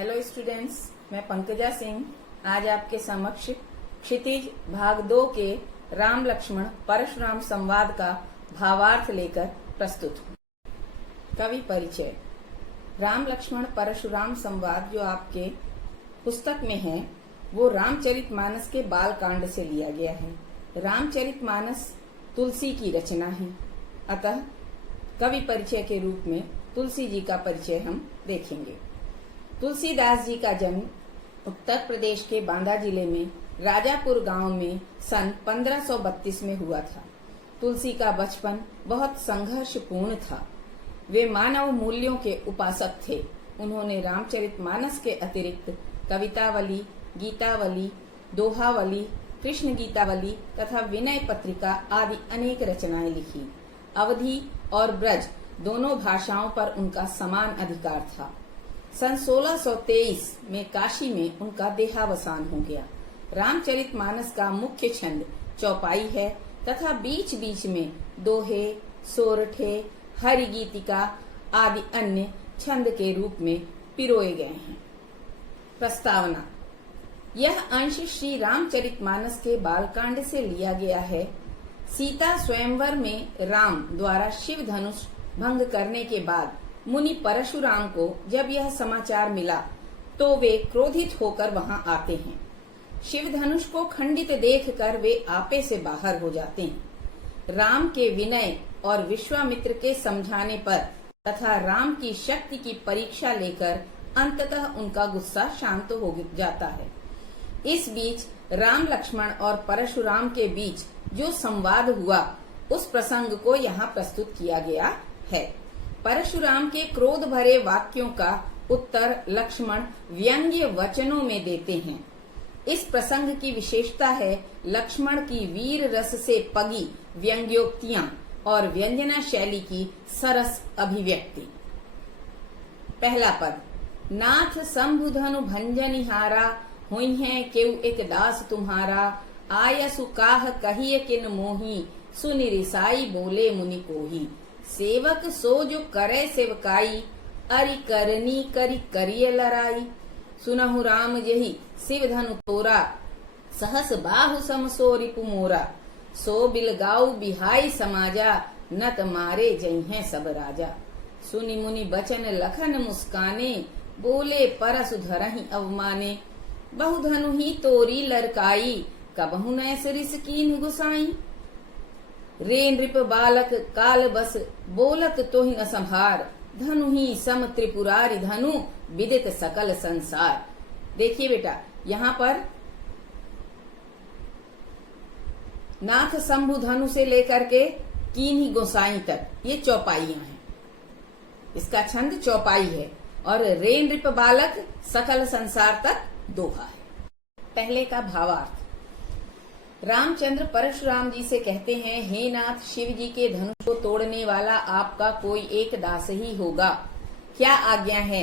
Hello students, मैं पंकजा सिंह आज आपके समक्ष क्षितिज भाग 2 के राम लक्ष्मण परशुराम संवाद का भावार्थ लेकर प्रस्तुत हूँ। कवि परिचय। राम लक्ष्मण परशुराम संवाद जो आपके पुस्तक में है वो रामचरितमानस के बाल कांड से लिया गया है। रामचरितमानस तुलसी की रचना है, अतः कवि परिचय के रूप में तुलसी जी का परिचय हम देखेंगे। तुलसीदास जी का जन्म उत्तर प्रदेश के बांदा जिले में राजापुर गांव में सन 1532 में हुआ था। तुलसी का बचपन बहुत संघर्षपूर्ण था। वे मानव मूल्यों के उपासक थे। उन्होंने रामचरितमानस के अतिरिक्त कवितावली, गीतावली, दोहावली, कृष्ण गीतावली तथा विनय पत्रिका आदि अनेक रचनाएं लिखी। अवधी और ब्रज दोनों भाषाओं पर उनका समान अधिकार था। सन 1623 में काशी में उनका देहावसान हो गया। रामचरितमानस का मुख्य छंद चौपाई है तथा बीच बीच में दोहे, सोरठे, हरिगीतिका आदि अन्य छंद के रूप में पिरोए गए हैं। प्रस्तावना। यह अंश श्री रामचरितमानस के बालकांड से लिया गया है। सीता स्वयंवर में राम द्वारा शिव धनुष भंग करने के बाद मुनि परशुराम को जब यह समाचार मिला तो वे क्रोधित होकर वहां आते हैं। शिव धनुष को खंडित देखकर वे आपे से बाहर हो जाते हैं। राम के विनय और विश्वामित्र के समझाने पर तथा राम की शक्ति की परीक्षा लेकर अंततः उनका गुस्सा शांत हो जाता है। इस बीच राम लक्ष्मण और परशुराम के बीच जो संवाद हुआ उस प्रसंग को यहाँ प्रस्तुत किया गया है। परशुराम के क्रोध भरे वाक्यों का उत्तर लक्ष्मण व्यंग्य वचनों में देते हैं। इस प्रसंग की विशेषता है लक्ष्मण की वीर रस से पगी व्यंग्योक्तियां और व्यंजना शैली की सरस अभिव्यक्ति। पहला पद। नाथ शंभुधनु भंजनिहारा, हुई है केउ एक दास तुम्हारा, आयसु काह कहिए किन मोही, सुनि रिसाई बोले मुनि कोही। सेवक सो जो करे सेवकाई, अरि करनी करी करिय लराई। सुनहु राम जही शिव धनु तोरा, सहस बाहु सम सो रिपु मोरा। सो बिलगाऊ बिहाई समाजा, नत मारे जइहें सब राजा। सुनि मुनि बचन लखन मुस्काने, बोले परसु धरहि अवमाने। बहु धनु ही तोरी लरकाई, कबहु न सरिस कीन्ह गुसाई। रे नृप बालक काल बस, बोलत तोहि न संभार। धनु ही सम त्रिपुरारी धनु, विदित सकल संसार। देखिए बेटा, यहाँ पर नाथ शंभु धनु से लेकर के कीन्ही गोसाई तक ये चौपाइयां हैं। इसका छंद चौपाई है और रे नृप बालक सकल संसार तक दोहा है। पहले का भावार्थ। रामचंद्र परशुराम जी से कहते हैं, हे नाथ, शिव जी के धनुष को तोड़ने वाला आपका कोई एक दास ही होगा। क्या आज्ञा है?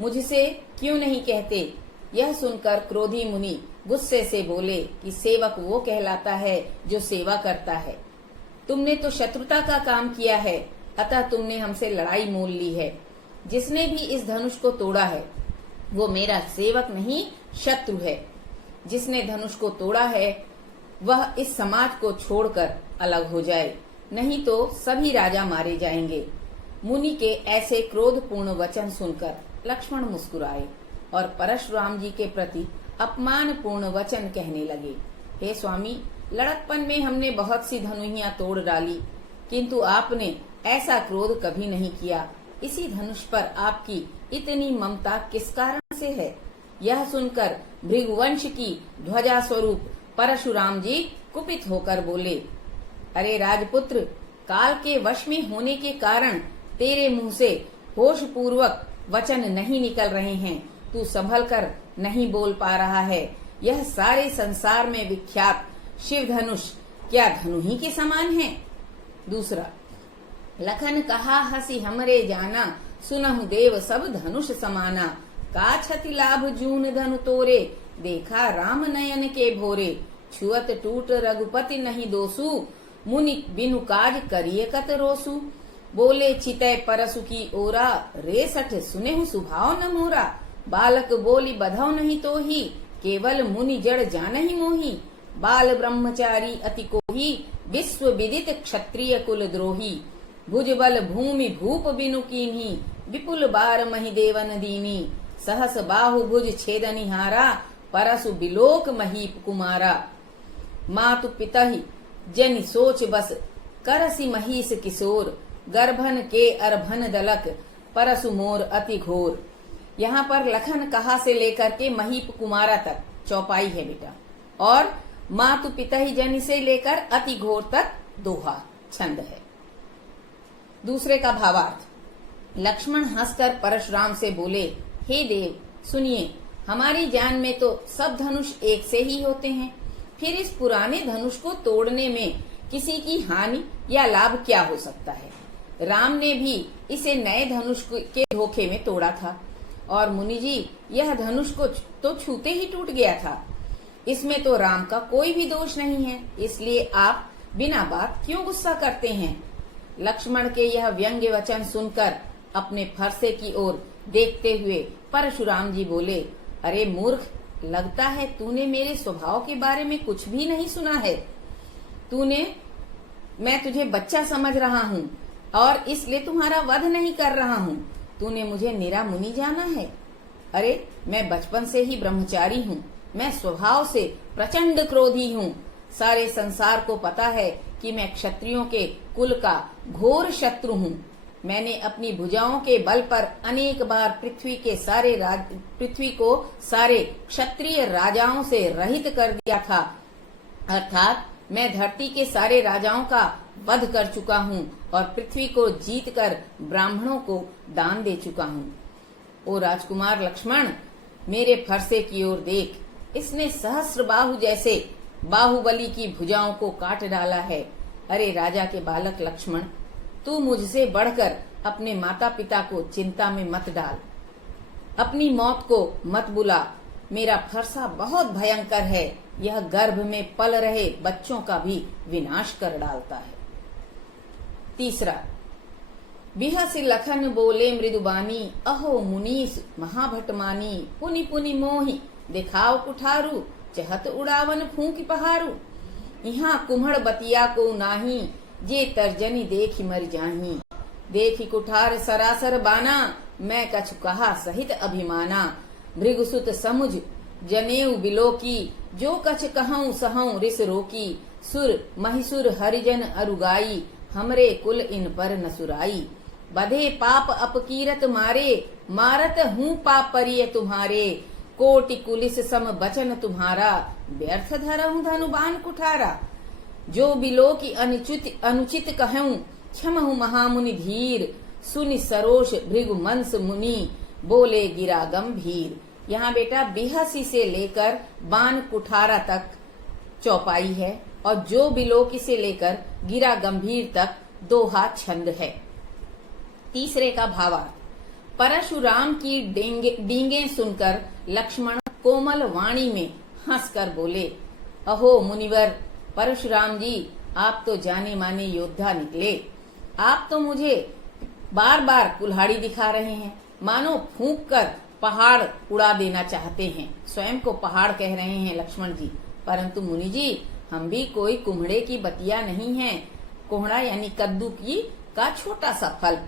मुझसे क्यों नहीं कहते? यह सुनकर क्रोधी मुनि गुस्से से बोले कि सेवक वो कहलाता है जो सेवा करता है। तुमने तो शत्रुता का काम किया है, अतः तुमने हमसे लड़ाई मोल ली है। जिसने भी इस धनुष को तोड़ा है वो मेरा सेवक नहीं, शत्रु है। जिसने धनुष को तोड़ा है वह इस समाज को छोड़कर अलग हो जाए, नहीं तो सभी राजा मारे जाएंगे। मुनि के ऐसे क्रोधपूर्ण वचन सुनकर लक्ष्मण मुस्कुराए और परशुराम जी के प्रति अपमानपूर्ण वचन कहने लगे। हे स्वामी, लड़कपन में हमने बहुत सी धनुहियां तोड़ डाली, किंतु आपने ऐसा क्रोध कभी नहीं किया। इसी धनुष पर आपकी इतनी ममता किस कारण से है? यह सुनकर भृगुवंश की ध्वजा स्वरूप परशुराम जी कुपित होकर बोले, अरे राजपुत्र, काल के वश में होने के कारण तेरे मुंह से होश पूर्वक वचन नहीं निकल रहे हैं। तू संभल कर नहीं बोल पा रहा है। यह सारे संसार में विख्यात शिव धनुष क्या धनु ही के समान है? दूसरा। लखन कहा हसी हमरे जाना, सुनहु देव सब धनुष समाना। का छति लाभ जून धनु तोरे, देखा राम नयन के भोरे। छुअत टूट रघुपति नहीं दोसु, मुनि बिनु काज करिए कत रोसु। बोले चितय परसु की ओरा, रे सठ सुनेहु सुभाव न मोरा। बालक बोली बधौ नहीं तो ही, केवल मुनि जड़ जानहि मोही। बाल ब्रह्मचारी अति कोही, विश्व विदित क्षत्रिय कुल द्रोही। भुज बल भूमि भूप बिनु कीन्ही, विपुल बार महि देवन दीनी। सहस बाहु भुज छेदनिहारा, परसु बिलोक महीप कुमारा। मातु पितहि जनि सोच बस, करसि महिष किशोर। गर्भन के अर्भन दलक, परसु मोर अति घोर। यहाँ पर लखन कहा से लेकर के महीप कुमारा तक चौपाई है बेटा, और मातु पितहि जनि से लेकर अति घोर तक दोहा छंद है। दूसरे का भावार्थ। लक्ष्मण हंसकर परशुराम से बोले, हे देव सुनिए, हमारी जान में तो सब धनुष एक से ही होते हैं, फिर इस पुराने धनुष को तोड़ने में किसी की हानि या लाभ क्या हो सकता है। राम ने भी इसे नए धनुष के धोखे में तोड़ा था, और मुनि जी यह धनुष को तो छूते ही टूट गया था। इसमें तो राम का कोई भी दोष नहीं है, इसलिए आप बिना बात क्यों गुस्सा करते हैं। लक्ष्मण के यह व्यंग्य वचन सुनकर अपने फरसे की ओर देखते हुए परशुराम जी बोले, अरे मूर्ख, लगता है तूने मेरे स्वभाव के बारे में कुछ भी नहीं सुना है। मैं तुझे बच्चा समझ रहा हूँ और इसलिए तुम्हारा वध नहीं कर रहा हूँ। तूने मुझे निरा मुनि जाना है। अरे मैं बचपन से ही ब्रह्मचारी हूँ, मैं स्वभाव से प्रचंड क्रोधी हूँ। सारे संसार को पता है कि मैं क्षत्रियों के कुल का घोर शत्रु हूँ। मैंने अपनी भुजाओं के बल पर अनेक बार पृथ्वी को सारे क्षत्रिय राजाओं से रहित कर दिया था, अर्थात मैं धरती के सारे राजाओं का वध कर चुका हूँ और पृथ्वी को जीतकर ब्राह्मणों को दान दे चुका हूँ। ओ राजकुमार लक्ष्मण, मेरे फरसे की ओर देख, इसने सहस्र बाहु जैसे बाहुबली की भुजाओं को काट डाला है। अरे राजा के बालक लक्ष्मण, तू मुझसे बढ़कर अपने माता पिता को चिंता में मत डाल, अपनी मौत को मत बुला। मेरा फरसा बहुत भयंकर है, यह गर्भ में पल रहे बच्चों का भी विनाश कर डालता है। तीसरा, बिहसि लखन बोले मृदुबानी, अहो मुनीस महाभटमानी। पुनि पुनि मोहि दिखाओ कुठारू, चहत उड़ावन फूंक पहारू। यहाँ कुम्हड़ बतिया को नाही, जे तर्जनी देखि मर जाही। देखि कुठार सरासर बाना, मैं कछु कहा सहित अभिमाना। भृगुसुत समुझ जनेऊ बिलोकी, जो कछ कहूँ सहूँ रिस रोकी। सुर महिसुर हरिजन अरुगाई, हमरे कुल इन पर नसुराई। बधे पाप अपकीरत मारे, मारत हूँ पाप परिय तुम्हारे। कोटि कुलिस सम बचन तुम्हारा, व्यर्थ धरहूँ धनुबान कुठारा। जो बिलो की अनुचित कहूँ, क्षमहु महामुनि धीर। सुनि सरोष भृगु मंस मुनि, बोले गिरा गंभीर। यहाँ बेटा बिहसी से लेकर बान कुठारा तक चौपाई है, और जो बिलोकी से लेकर गिरा गंभीर तक दोहा छंद है। तीसरे का भावार्थ। परशुराम की डींगे सुनकर लक्ष्मण कोमल वाणी में हंसकर बोले, अहो मुनिवर परशुराम जी, आप तो जाने माने योद्धा निकले। आप तो मुझे बार बार कुल्हाड़ी दिखा रहे हैं, मानो फूंक कर पहाड़ उड़ा देना चाहते हैं। स्वयं को पहाड़ कह रहे हैं लक्ष्मण जी, परंतु मुनि जी, हम भी कोई कुम्हड़े की बतिया नहीं हैं। कोहड़ा यानी कद्दू की का छोटा सा फल,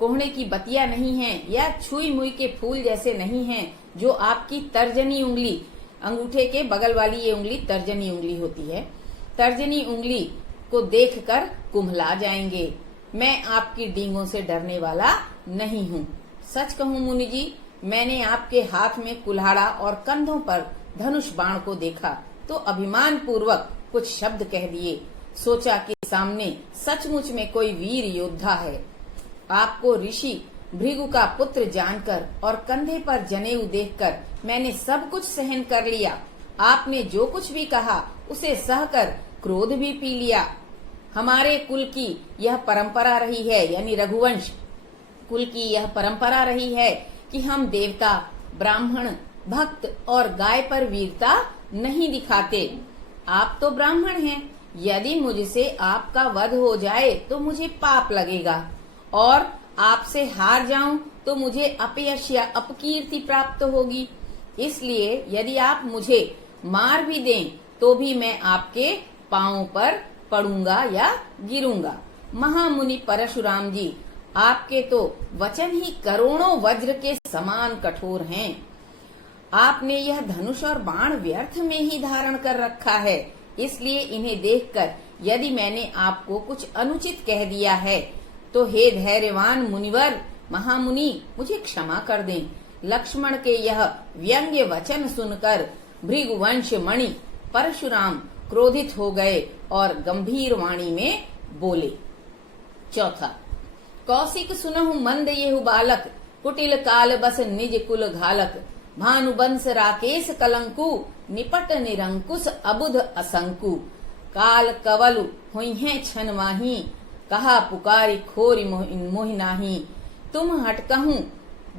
कोहड़े की बतिया नहीं है, या छुई मुई के फूल जैसे नहीं हैं, जो आपकी तर्जनी उंगली, अंगूठे के बगल वाली ये उंगली तर्जनी उंगली होती है, तर्जनी उंगली को देखकर कुम्हला जाएंगे। मैं आपकी डींगों से डरने वाला नहीं हूँ। सच कहूँ मुनि जी, मैंने आपके हाथ में कुल्हाड़ा और कंधों पर धनुष बाण को देखा तो अभिमान पूर्वक कुछ शब्द कह दिए। सोचा कि सामने सचमुच में कोई वीर योद्धा है। आपको ऋषि भृगु का पुत्र जानकर और कंधे पर जनेऊ देखकर मैंने सब कुछ सहन कर लिया। आपने जो कुछ भी कहा उसे सहकर क्रोध भी पी लिया। हमारे कुल की यह परंपरा रही है, यानी रघुवंश कुल की यह परंपरा रही है कि हम देवता, ब्राह्मण, भक्त और गाय पर वीरता नहीं दिखाते। आप तो ब्राह्मण हैं, यदि मुझसे आपका वध हो जाए तो मुझे पाप लगेगा और आपसे हार जाऊं तो मुझे अपयश या अपकीर्ति प्राप्त होगी। इसलिए यदि आप मुझे मार भी दें तो भी मैं आपके पांवों पर पड़ूंगा या गिरूंगा। महामुनि परशुराम जी, आपके तो वचन ही करोड़ों वज्र के समान कठोर हैं। आपने यह धनुष और बाण व्यर्थ में ही धारण कर रखा है, इसलिए इन्हें देखकर यदि मैंने आपको कुछ अनुचित कह दिया है तो हे धैर्यवान मुनिवर महामुनि, मुझे क्षमा कर दें। लक्ष्मण के यह व्यंग्य वचन सुनकर भृगुवंश मणि परशुराम क्रोधित हो गए और गंभीर वाणी में बोले। चौथा, कौशिक सुनहु मंद येहु बालक, कुटिल काल बस निज कुल घालक। भानुबंस राकेश कलंकु, निपट निरंकुश अबुध असंकु। काल कवलु हुई हैं छन माही, कहा पुकारी खोरी मोहि नाही। तुम हटकहूं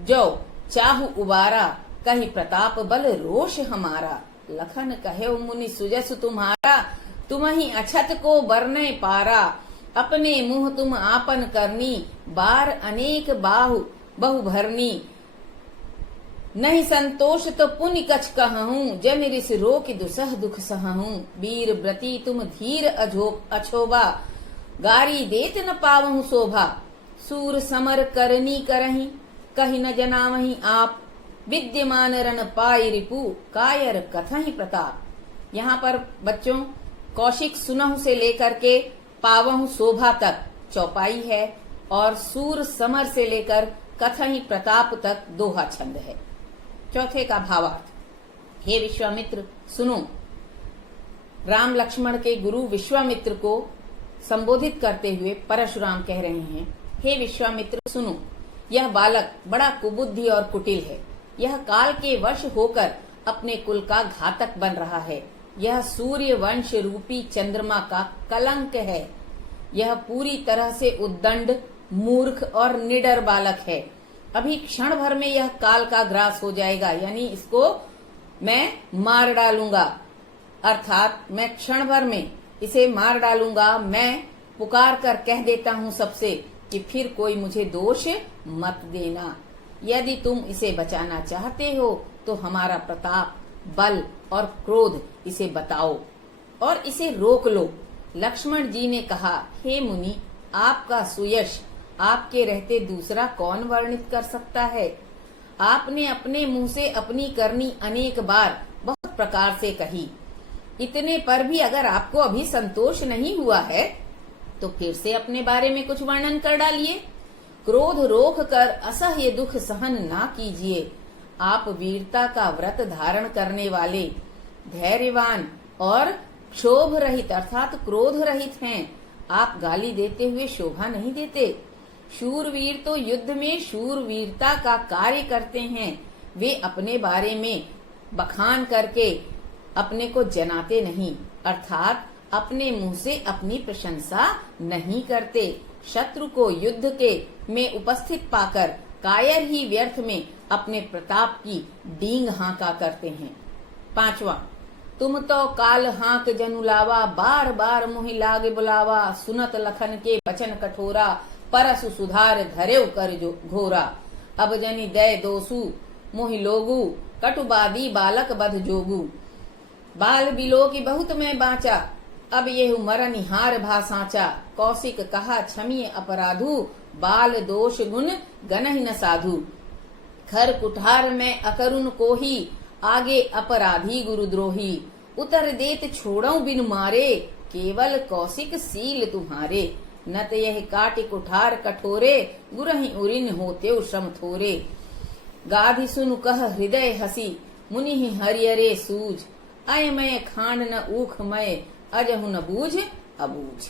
जो चाहु उबारा, कही प्रताप बल रोष हमारा। लखन कहे मुनि सुजस तुम्हारा, तुम ही अछत को बरने पारा। अपने मुंह तुम आपन करनी, बार अनेक बाहु बहु भरनी। नहीं संतोष तो पुनि कछ कहूँ, जन ऋषि रोक दुसह दुख सहूँ। वीर व्रती तुम धीर अछोबा, गारी देत न पावहु शोभा। सूर समर करनी करही, कही न जनावही आप। विद्यमान रण पाई रिपु, कायर कथहि प्रताप। यहाँ पर बच्चों कौशिक सुनहु से लेकर के पावहु शोभा तक चौपाई है और सूर समर से लेकर कथहि प्रताप तक दोहा छंद है। चौथे का भावार्थ, हे विश्वामित्र सुनो। राम लक्ष्मण के गुरु विश्वामित्र को संबोधित करते हुए परशुराम कह रहे हैं, हे विश्वामित्र सुनो, यह बालक बड़ा कुबुद्धि और कुटिल है। यह काल के वश होकर अपने कुल का घातक बन रहा है। यह सूर्य वंश रूपी चंद्रमा का कलंक है। यह पूरी तरह से उद्दंड, मूर्ख और निडर बालक है। अभी क्षण भर में यह काल का ग्रास हो जाएगा, यानी इसको मैं मार डालूंगा, अर्थात मैं क्षण भर में इसे मार डालूंगा। मैं पुकार कर कह देता हूँ सबसे कि फिर कोई मुझे दोष मत देना। यदि तुम इसे बचाना चाहते हो तो हमारा प्रताप, बल और क्रोध इसे बताओ और इसे रोक लो। लक्ष्मण जी ने कहा, हे मुनि, आपका सुयश आपके रहते दूसरा कौन वर्णित कर सकता है। आपने अपने मुंह से अपनी करनी अनेक बार बहुत प्रकार से कही। इतने पर भी अगर आपको अभी संतोष नहीं हुआ है तो फिर से अपने बारे में कुछ वर्णन कर डालिए। क्रोध रोक कर असह्य दुख सहन ना कीजिए। आप वीरता का व्रत धारण करने वाले, धैर्यवान और क्षोभ रहित अर्थात क्रोध रहित हैं। आप गाली देते हुए शोभा नहीं देते। शूरवीर तो युद्ध में शूरवीरता का कार्य करते हैं। वे अपने बारे में बखान करके अपने को जनाते नहीं, अर्थात अपने मुंह से अपनी प्रशंसा नहीं करते। शत्रु को युद्ध के में उपस्थित पाकर कायर ही व्यर्थ में अपने प्रताप की डींग हांका करते हैं। पांचवा, तुम तो काल हांक जनुलावा, बार बार मोहि लागे बुलावा। सुनत लखन के वचन कठोरा, परसु सुधार धरेउ कर जो घोरा। अब जनि दय दोसु मोहि लोगु, कटुबादी बालक बध जोगु। बाल बिलो की बहुत मैं बाचा, अब ये मरन हार भा साचा। कौशिक कहा क्षमीय अपराधु, बाल दोष गुण गनहि न साधु। खर कुठार में अकरुण को ही, आगे अपराधी गुरुद्रोही। उतर देत छोड़ऊ बिन मारे, केवल कौशिक सील तुम्हारे। नत यह काटि कुठार कठोरे, गुरहि उरिन होते श्रम थोरे। गाधि सुनु कह हृदय हसी, मुनि हरियरे सूझ। अय मय खांड न ऊख मय, अजहु न बूझ अबूझ।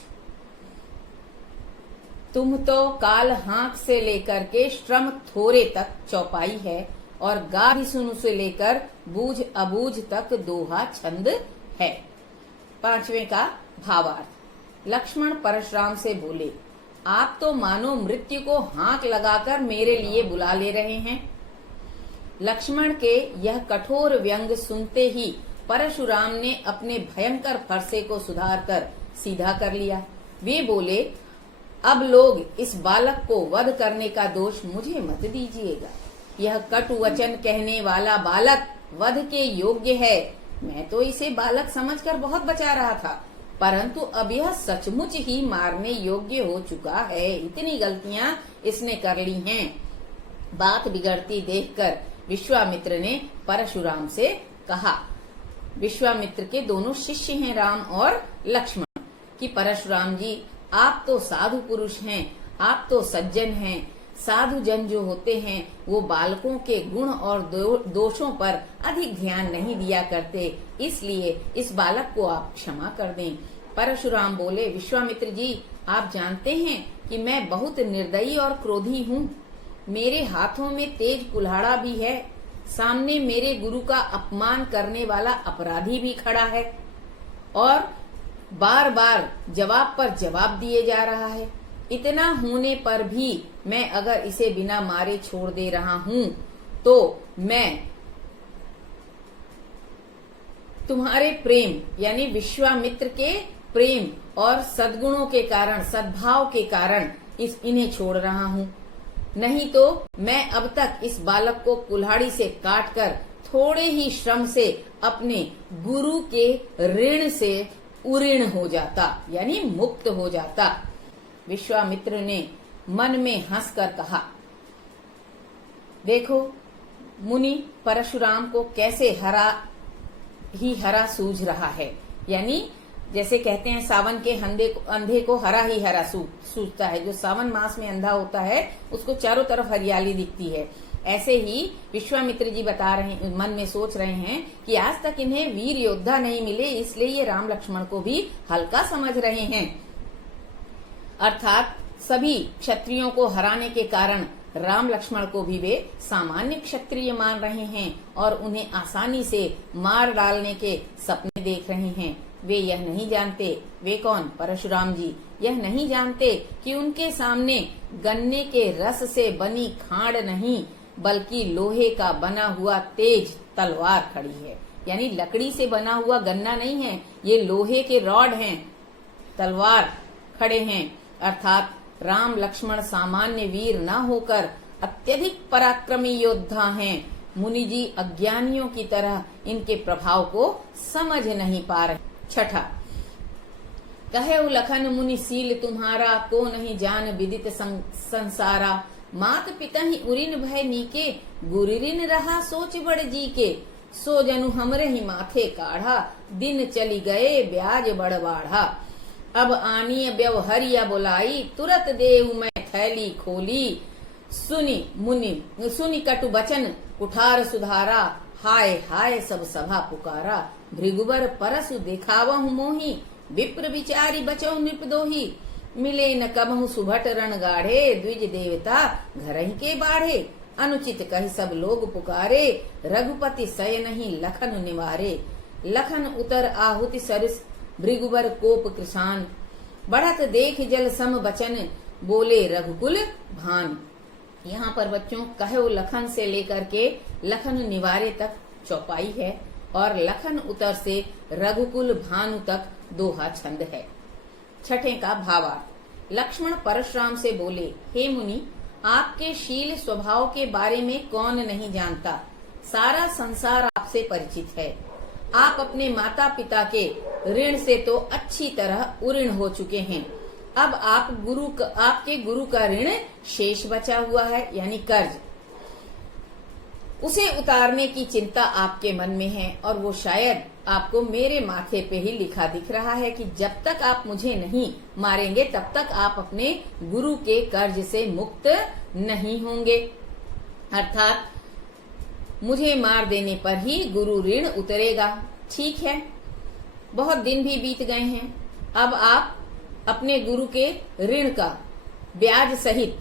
तुम तो काल हांक से लेकर के श्रम थोरे तक चौपाई है और गाधि सुनु से लेकर बूझ अबूझ तक दोहा छंद है। पांचवें का भावार्थ, लक्ष्मण परशुराम से बोले, आप तो मानो मृत्यु को हांक लगाकर मेरे लिए बुला ले रहे हैं। लक्ष्मण के यह कठोर व्यंग सुनते ही परशुराम ने अपने भयंकर फरसे को सुधार कर सीधा कर लिया। वे बोले, अब लोग इस बालक को वध करने का दोष मुझे मत दीजिएगा। यह कटु वचन कहने वाला बालक वध के योग्य है। मैं तो इसे बालक समझकर बहुत बचा रहा था, परंतु अब यह सचमुच ही मारने योग्य हो चुका है। इतनी गलतियां इसने कर ली हैं। बात बिगड़ती देखकर विश्वामित्र ने परशुराम से कहा। विश्वामित्र के दोनों शिष्य हैं, राम और लक्ष्मण, कि परशुराम जी, आप तो साधु पुरुष हैं, आप तो सज्जन हैं। साधु जन जो होते हैं वो बालकों के गुण और दोषों पर अधिक ध्यान नहीं दिया करते, इसलिए इस बालक को आप क्षमा कर दें। परशुराम बोले, विश्वामित्र जी, आप जानते हैं कि मैं बहुत निर्दयी और क्रोधी हूँ। मेरे हाथों में तेज कुल्हाड़ा भी है। सामने मेरे गुरु का अपमान करने वाला अपराधी भी खड़ा है और बार बार जवाब पर जवाब दिए जा रहा है। इतना होने पर भी मैं अगर इसे बिना मारे छोड़ दे रहा हूँ तो मैं तुम्हारे प्रेम यानी विश्वामित्र के प्रेम और सद्गुणों के कारण, सद्भाव के कारण इन्हें छोड़ रहा हूँ। नहीं तो मैं अब तक इस बालक को कुल्हाड़ी से काटकर थोड़े ही श्रम से अपने गुरु के ऋण से उऋण हो जाता, यानी मुक्त हो जाता। विश्वामित्र ने मन में हंसकर कहा, देखो मुनि परशुराम को कैसे हरा सूझ रहा है। यानी जैसे कहते हैं सावन के अंधे को हरा ही हरा सूझता है। जो सावन मास में अंधा होता है उसको चारों तरफ हरियाली दिखती है। ऐसे ही विश्वामित्र जी मन में सोच रहे हैं कि आज तक इन्हें वीर योद्धा नहीं मिले, इसलिए ये राम लक्ष्मण को भी हल्का समझ रहे हैं। अर्थात सभी क्षत्रियों को हराने के कारण राम लक्ष्मण को भी वे सामान्य क्षत्रिय मान रहे हैं और उन्हें आसानी से मार डालने के सपने देख रहे हैं। वे यह नहीं जानते, वे कौन? परशुराम जी यह नहीं जानते कि उनके सामने गन्ने के रस से बनी खांड नहीं बल्कि लोहे का बना हुआ तेज तलवार खड़ी है। यानी लकड़ी से बना हुआ गन्ना नहीं है, ये लोहे के रॉड हैं, तलवार खड़े हैं। अर्थात राम लक्ष्मण सामान्य वीर न होकर अत्यधिक पराक्रमी योद्धा हैं। मुनि जी अज्ञानियों की तरह इनके प्रभाव को समझ नहीं पा रहे। छठा, कहे लखन मुनि सील तुम्हारा, को नहीं जान विदित संसारा। मात पिता ही उरिन भय नीके, गुरिन रहा सोच बड़ जी के। सो जनु हमरे ही माथे काढ़ा, दिन चली गए ब्याज बड़ बाढ़ा। अब आनी व्यवहरिया बुलाई, तुरत देव मैं थैली खोली। सुनी कटु बचन कुठार सुधारा, हाय हाय सब सभा पुकारा। भृगुवर परसु देखावहु मोही, विप्र विचारी बचौ नृपदोही। मिले न कबहु सुभट रण गाढ़े, द्विज देवता घर ही के बाढ़े। अनुचित कही सब लोग पुकारे, रघुपति सय नहीं लखन निवारे। लखन उतर आहुति सरस, भृगुवर कोप कृसान। बढ़त देख जल सम बचन, बोले रघुकुल भान। यहाँ पर बच्चों कहो लखन से लेकर के लखन निवारे तक चौपाई है और लखन उतर से रघुकुल भानु तक दोहा छंद है। छठे का भावार्थ। लक्ष्मण परशुराम से बोले, हे मुनि, आपके शील स्वभाव के बारे में कौन नहीं जानता। सारा संसार आपसे परिचित है। आप अपने माता पिता के ऋण से तो अच्छी तरह उऋण हो चुके हैं। अब आपके गुरु का ऋण शेष बचा हुआ है, यानी कर्ज। उसे उतारने की चिंता आपके मन में है और वो शायद आपको मेरे माथे पे ही लिखा दिख रहा है कि जब तक आप मुझे नहीं मारेंगे तब तक आप अपने गुरु के कर्ज से मुक्त नहीं होंगे। अर्थात मुझे मार देने पर ही गुरु ऋण उतरेगा। ठीक है, बहुत दिन भी बीत गए हैं। अब आप अपने गुरु के ऋण का ब्याज सहित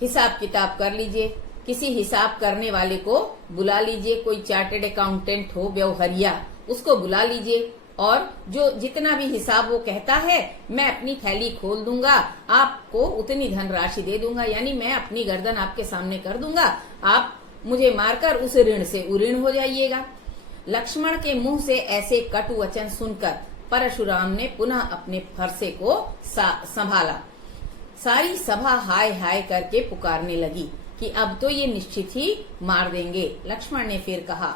हिसाब किताब कर लीजिए। किसी हिसाब करने वाले को बुला लीजिए, कोई चार्टेड अकाउंटेंट हो, व्यवहारिया, उसको बुला लीजिए और जो जितना भी हिसाब वो कहता है मैं अपनी थैली खोल दूंगा, आपको उतनी धनराशि दे दूंगा, यानी मैं अपनी गर्दन आपके सामने कर दूंगा, आप मुझे मारकर उस ऋण से उऋण हो जाइएगा। लक्ष्मण के मुंह से ऐसे कटु वचन सुनकर परशुराम ने पुनः अपने फरसे को संभाला। सारी सभा हाय हाय करके पुकारने लगी कि अब तो ये निश्चित ही मार देंगे। लक्ष्मण ने फिर कहा,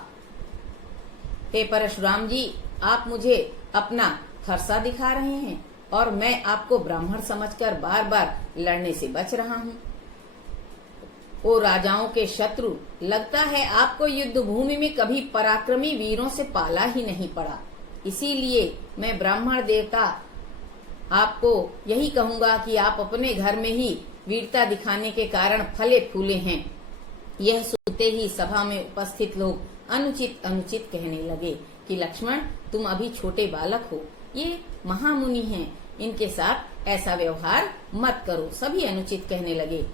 हे परशुराम जी, आप मुझे अपना फरसा दिखा रहे हैं और मैं आपको ब्राह्मण समझकर बार बार लड़ने से बच रहा हूँ। ओ राजाओं के शत्रु, लगता है आपको युद्ध भूमि में कभी पराक्रमी वीरों से पाला ही नहीं पड़ा। इसीलिए मैं ब्राह्मण देवता आपको यही कहूंगा कि आप अपने घर में ही वीरता दिखाने के कारण फले फूले हैं। यह सुनते ही सभा में उपस्थित लोग अनुचित अनुचित कहने लगे कि लक्ष्मण, तुम अभी छोटे बालक हो, ये महामुनि हैं, इनके साथ ऐसा व्यवहार मत करो। सभी अनुचित कहने लगे।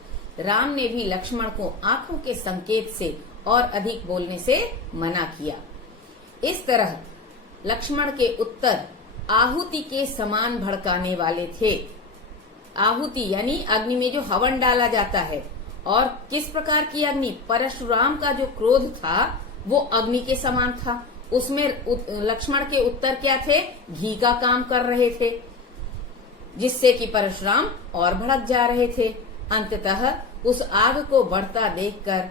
राम ने भी लक्ष्मण को आंखों के संकेत से और अधिक बोलने से मना किया। इस तरह लक्ष्मण के उत्तर आहुति के समान भड़काने वाले थे। आहुति यानी अग्नि में जो हवन डाला जाता है। और किस प्रकार की अग्नि? परशुराम का जो क्रोध था वो अग्नि के समान था। उसमें लक्ष्मण के उत्तर क्या थे? घी का काम कर रहे थे, जिससे कि परशुराम और भड़क जा रहे थे। अंततः उस आग को बढ़ता देखकर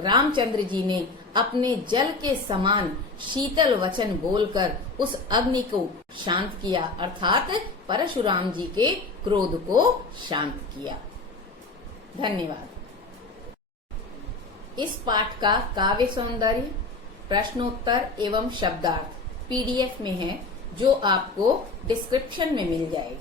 रामचंद्र जी ने अपने जल के समान शीतल वचन बोलकर उस अग्नि को शांत किया, अर्थात परशुराम जी के क्रोध को शांत किया। धन्यवाद। इस पाठ का काव्य सौंदर्य, प्रश्नोत्तर एवं शब्दार्थ PDF में है, जो आपको डिस्क्रिप्शन में मिल जाएगा।